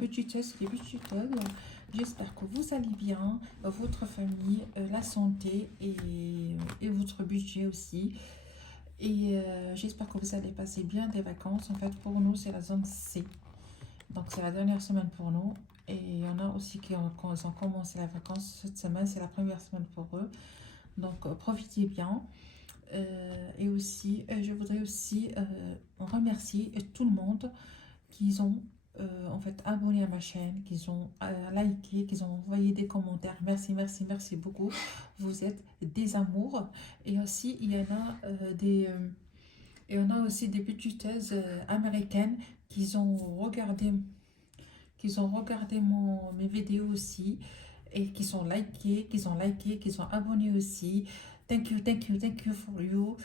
budgétaires, les budgétaires. J'espère que vous allez bien, votre famille, la santé et votre budget aussi. Et j'espère que vous allez passer bien des vacances. En fait, pour nous, c'est la zone C. Donc, c'est la dernière semaine pour nous. Et il y en a aussi quand ils ont commencé les vacances cette semaine, c'est la première semaine pour eux. Donc, profitez bien. Et aussi, je voudrais aussi remercier tout le monde qui ont en fait abonné à ma chaîne, qui ont liké, qui ont envoyé des commentaires. Merci, merci, merci beaucoup. Vous êtes des amours. Et aussi, il y en a aussi des youtubeuses américaines qui ont regardé, mes vidéos aussi et qui ont liké, qui ont abonné aussi. Thank you, thank you, thank you for you.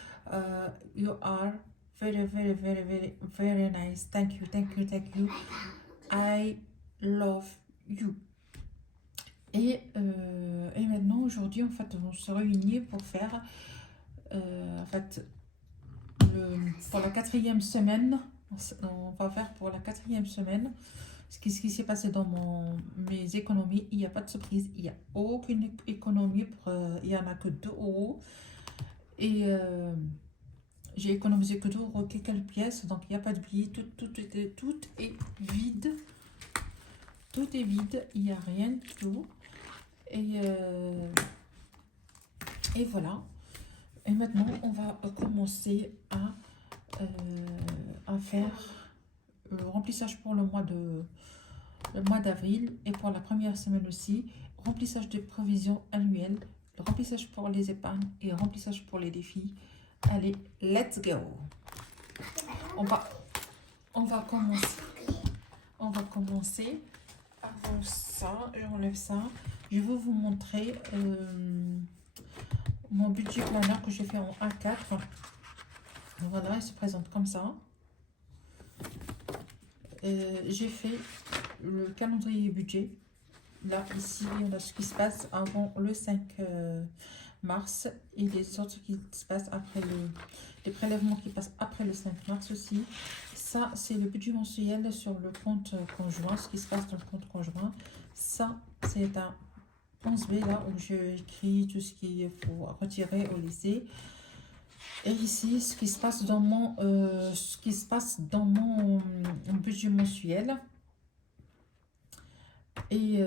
You are very, very, very, very, very nice. Thank you, thank you, thank you. I love you. Et maintenant, aujourd'hui, en fait, on se réunit pour faire, en fait, pour la 4e semaine. On va faire pour la 4e semaine ce qui s'est passé dans mes économies. Il n'y a pas de surprise, il n'y a aucune économie, il n'y en a que 2 euros. Et j'ai économisé que 2 euros, quelques pièces, donc il n'y a pas de billets, tout est vide. Tout est vide, il n'y a rien du tout. Et voilà. Et maintenant, on va commencer à faire le remplissage pour le mois d'avril et pour la première semaine aussi. Remplissage des provisions annuelles, remplissage pour les épargnes et remplissage pour les défis. Allez, let's go. On va commencer. Avant ça, j'enlève ça. Je vais vous montrer mon budget planner que j'ai fait en A4. Voilà, il se présente comme ça. J'ai fait le calendrier budget. Là, ici, on a ce qui se passe avant le 5 mars et les autres qui se passent après les prélèvements qui passent après le 5 mars aussi. Ça, c'est le budget mensuel sur le compte conjoint, ce qui se passe dans le compte conjoint. Ça, c'est un 11B là où j'écris tout ce qu'il faut retirer au lycée. Et ici, ce qui se passe dans mon budget mensuel. Et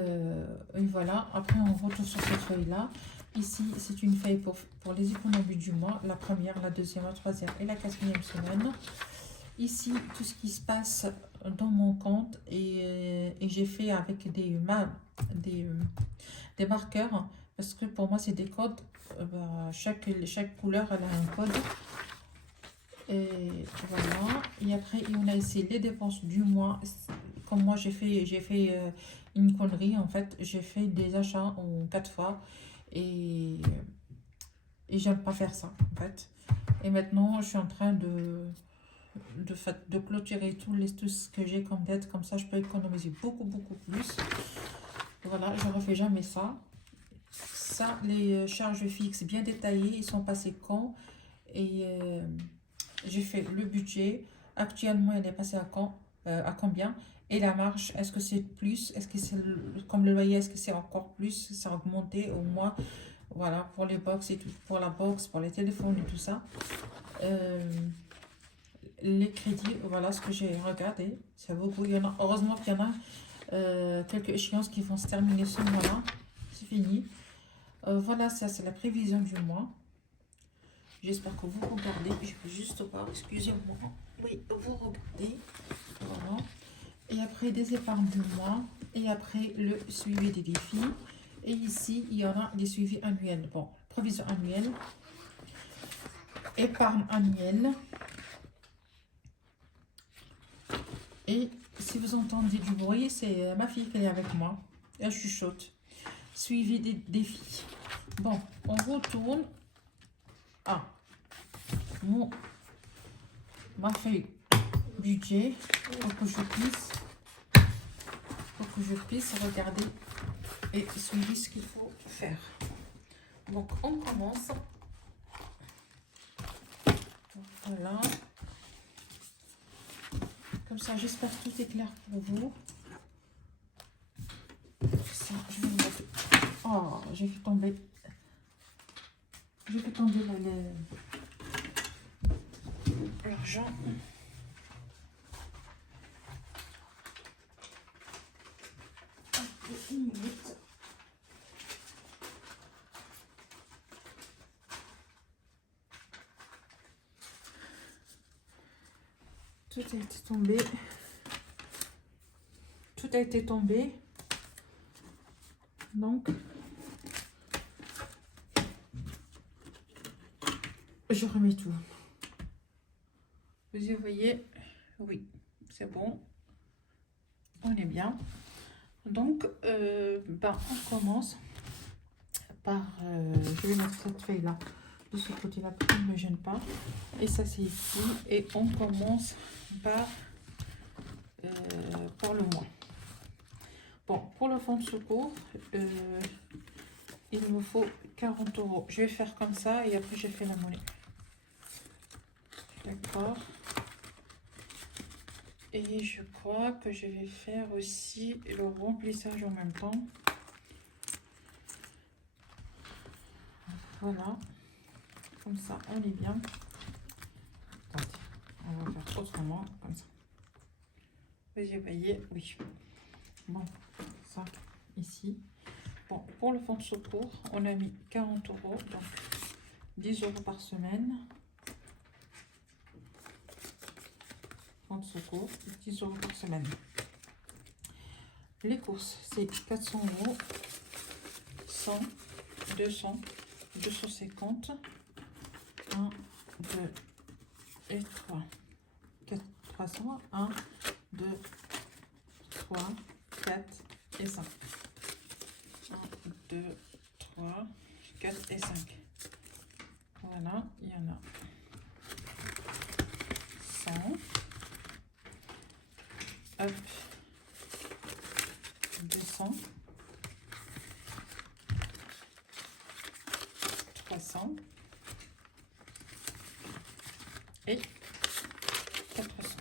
voilà, après on retourne sur cette feuille-là. Ici, c'est une feuille pour les économies du mois, la première, la deuxième, la troisième et la 4e semaine. Ici, tout ce qui se passe dans mon compte et j'ai fait avec des marqueurs parce que pour moi, c'est des codes. Chaque couleur, elle a un code. Et voilà. Et après, on a ici les dépenses du mois. Comme moi, j'ai fait une connerie. En fait, j'ai fait des achats en 4 fois. Et j'aime pas faire ça, en fait. Et maintenant, je suis en train de clôturer tout ce que j'ai comme dette. Comme ça, je peux économiser beaucoup, beaucoup plus. Voilà, je ne refais jamais ça. Ça, les charges fixes bien détaillées, ils sont passés quand. Et j'ai fait le budget. Actuellement, il est passé à combien? Et la marge, est-ce que c'est plus? Est-ce que c'est comme le loyer, est-ce que c'est encore plus? Ça a augmenté au mois. Voilà, pour les box et tout, pour la box, pour les téléphones et tout ça. Les crédits, voilà ce que j'ai regardé. C'est beaucoup. Il y en a, heureusement qu'il y en a quelques échéances qui vont se terminer ce mois-là. C'est fini. Voilà, ça c'est la prévision du mois. J'espère que vous regardez. Je vais juste voir, excusez-moi. Oui, vous regardez. Voilà. Et après, des épargnes du mois. Et après, le suivi des défis. Et ici, il y aura des suivis annuels. Bon, provision annuelle. Épargne annuelle. Et si vous entendez du bruit, c'est ma fille qui est avec moi. Elle chuchote. Suivi des défis. Bon, on retourne à ma feuille budget pour que je puisse regarder et suivre ce qu'il faut faire. Donc, on commence. Voilà. Comme ça, j'espère que tout est clair pour vous. Oh, j'ai fait tomber. J'ai fait tomber l'argent. Une minute. Tout a été tombé. Tout a été tombé. Donc, je remets tout. Vous y voyez? Oui, c'est bon. On est bien. Donc, on commence par... je vais mettre cette feuille-là de ce côté-là pour qu'il ne me gêne pas. Et ça, c'est ici. Et on commence par le mois. Bon, pour le fonds de secours, il me faut 40 €. Je vais faire comme ça et après, j'ai fait la monnaie. D'accord. Et je crois que je vais faire aussi le remplissage en même temps. Voilà. Comme ça, on est bien. Attendez, on va faire autrement, comme ça. Vous voyez, oui. Bon, ça, ici. Bon, pour le fonds de secours, on a mis 40 €, donc 10 € par semaine. Fonds de secours, 10 € par semaine. Les courses, c'est 400 €, 100, 200, 250, 1, 2 et 3, 4, 300, 1, 2, 3, 4 et 5. 1, 2, 3, 4 et 5. Voilà, il y en a 100. Hop, 200. 300. Et 400.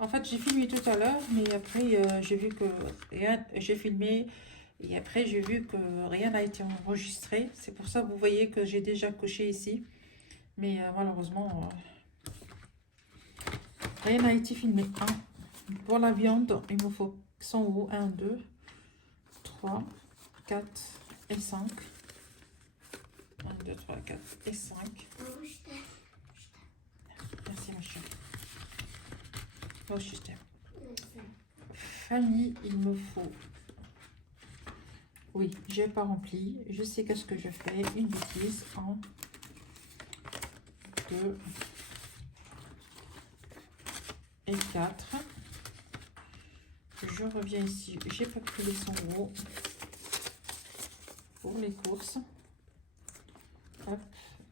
En fait, j'ai filmé tout à l'heure, mais après, j'ai vu que rien, j'ai filmé et après, j'ai vu que rien n'a été enregistré. C'est pour ça que vous voyez que j'ai déjà coché ici. Mais malheureusement, rien n'a été filmé. Pour la viande, il me faut 100 €. 1, 2, 3, 4 et 5. 1, 2, 3, 4 et 5. Merci, ma chérie. Oh, je t'aime. Fanny, il me faut... Oui, j'ai pas rempli. Je sais qu'est-ce que je fais. Une bêtise. 1, 2 et 4. Je reviens ici. J'ai pas pris les 100 € pour les courses. Hop,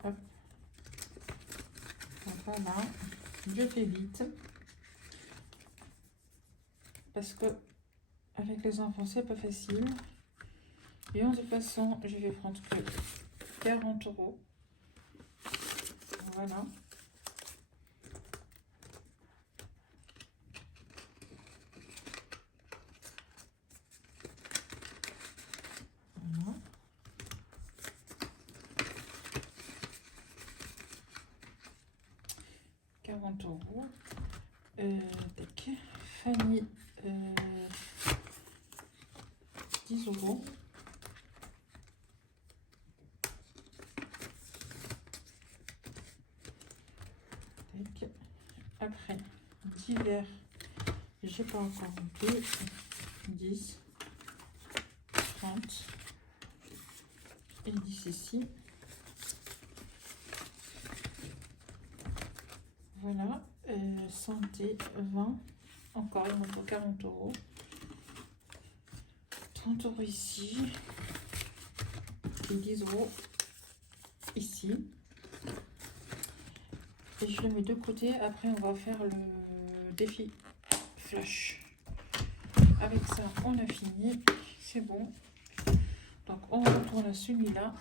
hop. Voilà. Je fais vite. Parce que avec les enfants, c'est pas facile. Et de toute façon, je vais prendre que 40 €. Voilà. Voilà. €. Tac. Fanny, 10 €. Tac. Après, divers, j'ai pas encore rempli. 10, 30 et 10 ici. Voilà, santé, 20. Encore, il me faut 40 €. 30 € ici. Et 10 € ici. Et je le mets de côté. Après, on va faire le défi flash. Avec ça, on a fini. C'est bon. Donc, on retourne à celui-là.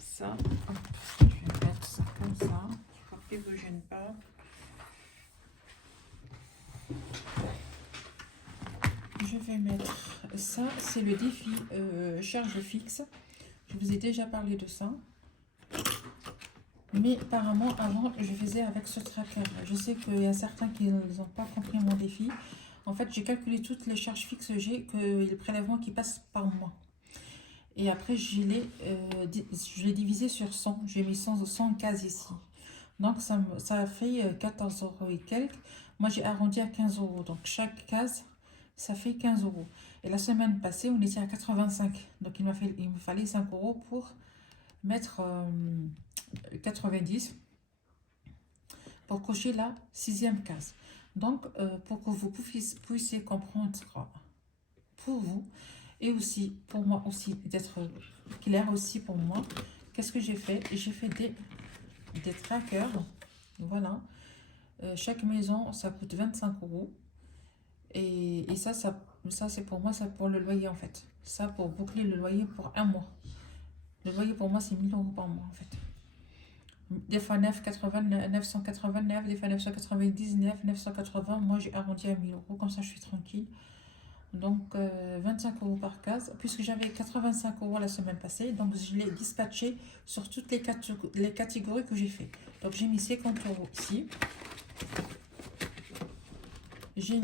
Ça, hop, je vais mettre ça comme ça. Pour qu'il ne vous gêne pas. je vais mettre ça, c'est le défi charge fixe. Je vous ai déjà parlé de ça. Mais apparemment, avant, je faisais avec ce tracker. Je sais qu'il y a certains qui n'ont pas compris mon défi. En fait, j'ai calculé toutes les charges fixes que j'ai, que les prélèvements qui passent par mois. Et après, je l'ai divisé sur 100. J'ai mis 100 cases ici. Donc, ça a fait 14 euros et quelques. Moi, j'ai arrondi à 15 euros. Donc, chaque case, ça fait 15 euros. Et la semaine passée, on était à 85. Donc, il me fallait 5 euros pour mettre 90 pour cocher la 6e case. Donc, pour que vous puissiez comprendre pour vous et aussi pour moi aussi d'être clair aussi pour moi, qu'est-ce que j'ai fait? J'ai fait des trackers. Voilà. Chaque maison, ça coûte 25 euros. Et ça c'est pour moi, ça pour le loyer en fait. Ça pour boucler le loyer pour un mois. Le loyer pour moi, c'est 1000 euros par mois en fait. Des fois 989, des fois 999, 980. Moi, j'ai arrondi à 1000 euros. Comme ça, je suis tranquille. Donc, 25 euros par case. Puisque j'avais 85 euros la semaine passée. Donc, je l'ai dispatché sur toutes les catégories que j'ai fait. Donc, j'ai mis 50 euros ici. J'ai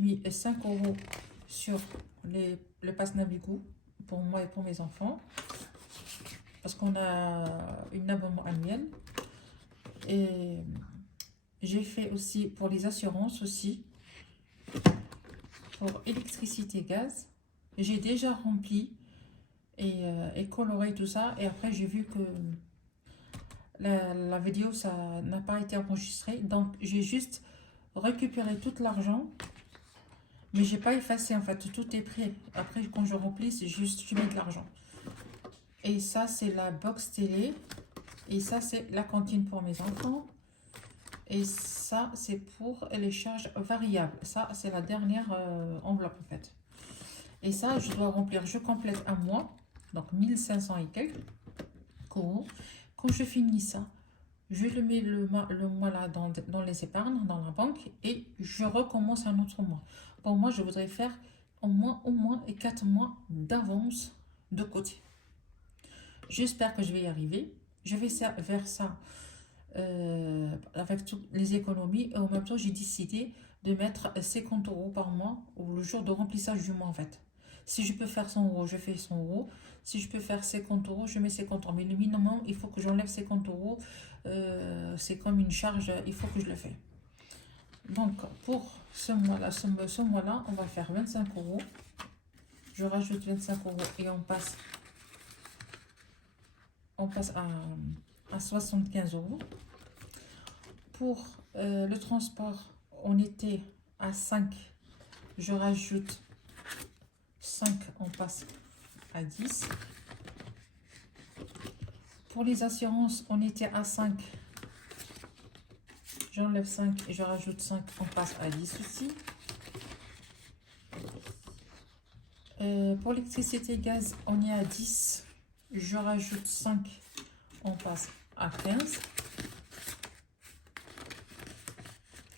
mis 5 euros sur le pass Navigo pour moi et pour mes enfants. Parce qu'on a une abonnement annuel. Et j'ai fait aussi pour les assurances aussi. Pour électricité, gaz. J'ai déjà rempli et coloré tout ça. Et après, j'ai vu que la vidéo, ça n'a pas été enregistrée. Donc, j'ai juste récupéré tout l'argent. Mais j'ai pas effacé en fait. Tout est prêt. Après, quand je remplis, c'est juste je mets de l'argent. Et ça, c'est la box télé. Et ça, c'est la cantine pour mes enfants. Et ça, c'est pour les charges variables. Ça, c'est la dernière enveloppe, en fait. Et ça, je dois remplir. Je complète un mois. Donc, 1500 et quelques euros. Quand je finis ça, je le mets le mois là dans les épargnes, dans la banque. Et je recommence un autre mois. Pour moi, je voudrais faire au moins 4 mois d'avance de côté. J'espère que je vais y arriver. Je vais vers ça avec toutes les économies. Et en même temps, j'ai décidé de mettre 50 euros par mois ou le jour de remplissage du mois en fait. Si je peux faire 100 euros, je fais 100 euros. Si je peux faire 50 euros, je mets 50 euros. Mais le minimum, il faut que j'enlève 50 euros. C'est comme une charge, il faut que je le fasse. Donc, pour ce mois-là, on va faire 25 euros. Je rajoute 25 euros et on passe à 75 euros. Pour le transport, on était à 5. Je rajoute 5, on passe à 10. Pour les assurances, on était à 5. J'enlève 5 et je rajoute 5, on passe à 10 aussi. Pour l'électricité et gaz, on est à 10. Je rajoute 5, on passe à 15.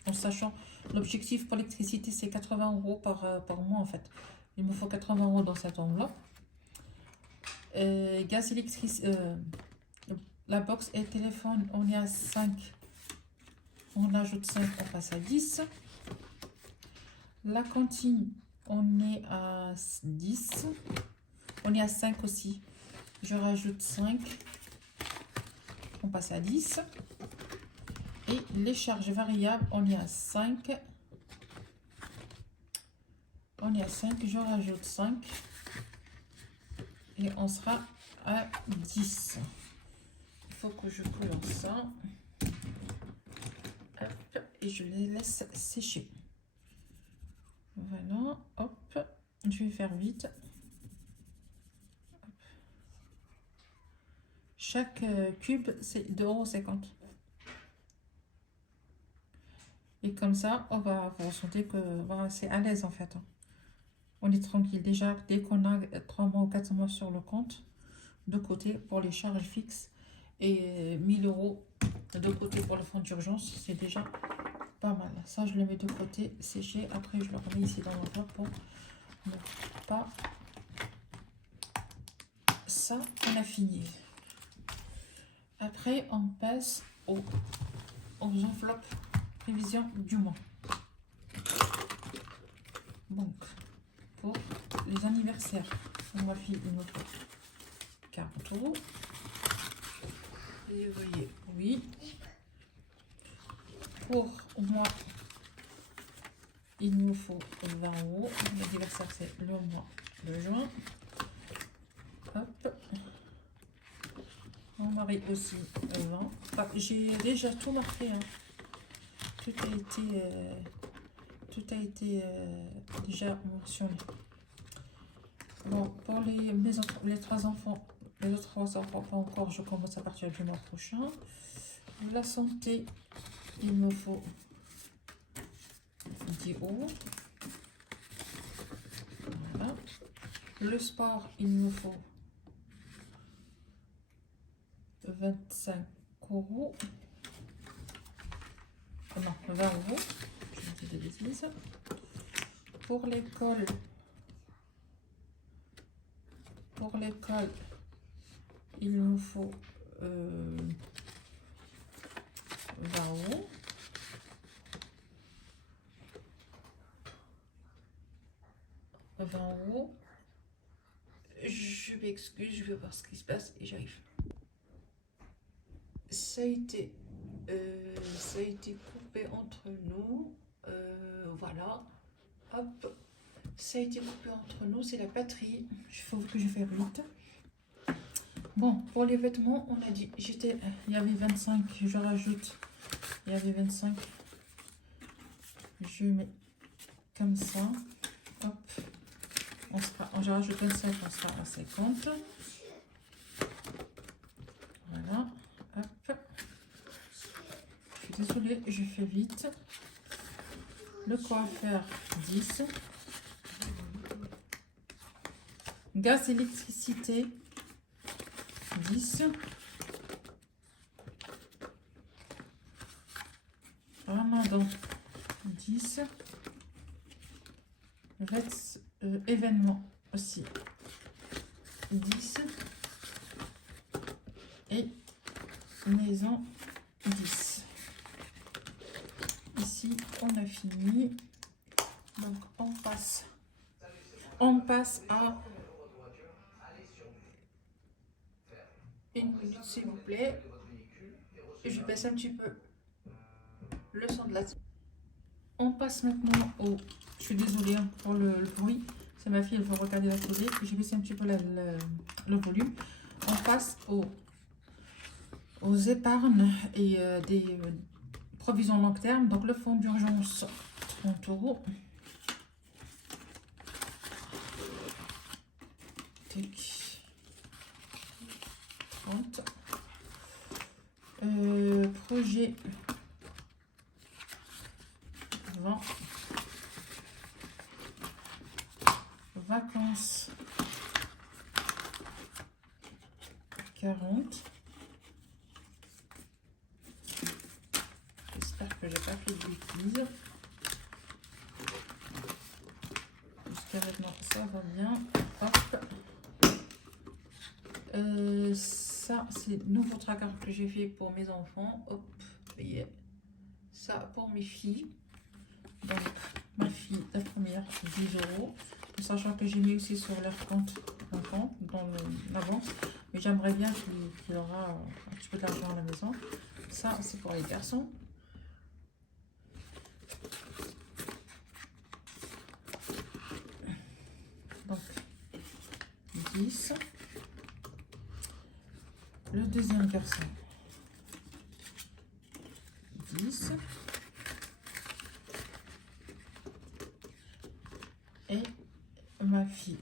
En sachant, l'objectif pour l'électricité, c'est 80 euros par mois en fait. Il me faut 80 euros dans cette enveloppe. Gaz électrique, la box et téléphone, on est à 5. On ajoute 5, on passe à 10. La cantine, on est à 10. On est à 5 aussi. Je rajoute 5. On passe à 10. Et les charges variables, on est à 5. On est à 5. Je rajoute 5. Et on sera à 10. Il faut que je colore ça. Hop, et je les laisse sécher. Voilà, hop. Je vais faire vite. Hop. Chaque cube, c'est 2,50 €. Et comme ça, on va vous ressentir que voilà, c'est à l'aise en fait. On est tranquille. Déjà, dès qu'on a 3 mois ou 4 mois sur le compte, de côté pour les charges fixes et 1000 € de côté pour le fonds d'urgence, c'est déjà pas mal. Ça, je le mets de côté, séché. Après, je le remets ici dans l'enveloppe pour ne pas... Ça, on a fini. Après, on passe aux enveloppes prévision du mois. Donc, pour les anniversaires, pour ma fille, il me faut 40 €. Et vous voyez, oui. Pour moi, il me faut 20 €. L'anniversaire, c'est le mois de juin. Hop. Mon mari aussi 20. Ah, j'ai déjà tout marqué. Hein. Tout a été déjà mentionné. Bon, pour les trois enfants, les autres trois enfants, pas encore, je commence à partir du mois prochain. La santé, il me faut 10 €. Voilà. Le sport, il me faut 25 €. Oh non, 20 €. Je dis des bêtises. Pour l'école, il me faut 20 €. Je m'excuse, je vais voir ce qui se passe et j'arrive. Ça a été coupé entre nous. Voilà. Hop. Ça a été coupé entre nous. C'est la batterie. Il faut que je fasse vite. Bon, pour les vêtements, on a dit, il y avait 25, je rajoute, il y avait 25, je mets comme ça, hop, je rajoute 25, on sera à 50, voilà, hop, je suis désolée, je fais vite, le coiffeur 10, gaz, électricité 10, Ramadan 10, événement aussi 10 et maison 10. Ici on a fini, donc on passe à une minute s'il vous plaît. Je baisse un petit peu le son de la... On passe maintenant au... Je suis désolée hein, pour le bruit. C'est ma fille, elle veut regarder la télé. J'ai baissé un petit peu le volume. On passe aux épargnes et des provisions long terme. Donc le fonds d'urgence, 30 €. Tic. 30. Projet 20. Vacances 40. J'espère que j'ai pas fait de bêtises. Jusqu'à maintenant ça va bien. Hop. Ça c'est nouveau tracker que j'ai fait pour mes enfants. Hop, voyez. Ça pour mes filles. Donc ma fille, la première, 10 €. Sachant que j'ai mis aussi sur leur compte enfant dans l'avance. Mais j'aimerais bien qu'il aura un petit peu d'argent à la maison. Ça c'est pour les garçons. Donc 10. Le deuxième garçon 10. Et ma fille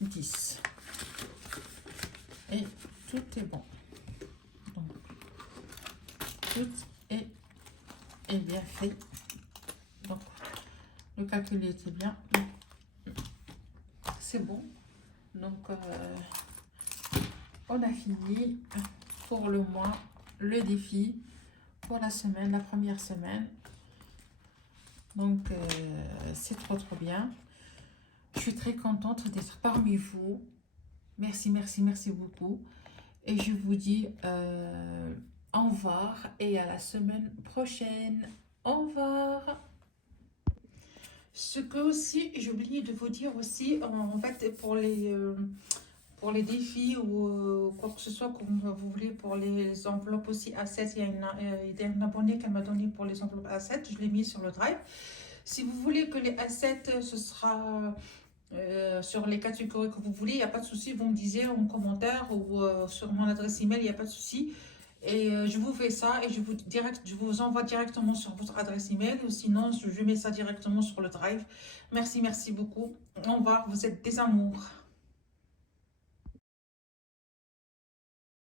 10. Et tout est bon. Donc, tout est bien fait. Donc, le calcul était bien. C'est bon. Donc, on a fini pour le mois, le défi pour la semaine, la première semaine. Donc, c'est trop bien. Je suis très contente d'être parmi vous. Merci, merci, merci beaucoup. Et je vous dis au revoir et à la semaine prochaine. Au revoir. Ce que aussi, j'ai oublié de vous dire aussi, en fait, pour les défis ou quoi que ce soit, comme vous voulez, pour les enveloppes aussi A7, il y a un abonné qui m'a donné pour les enveloppes A7, je l'ai mis sur le drive. Si vous voulez que les A7, ce sera sur les catégories que vous voulez, il n'y a pas de souci, vous me disiez en commentaire ou sur mon adresse email, il n'y a pas de souci. Et je vous fais ça et je vous envoie directement sur votre adresse email ou sinon je mets ça directement sur le drive. Merci, merci beaucoup. Au revoir, vous êtes des amours.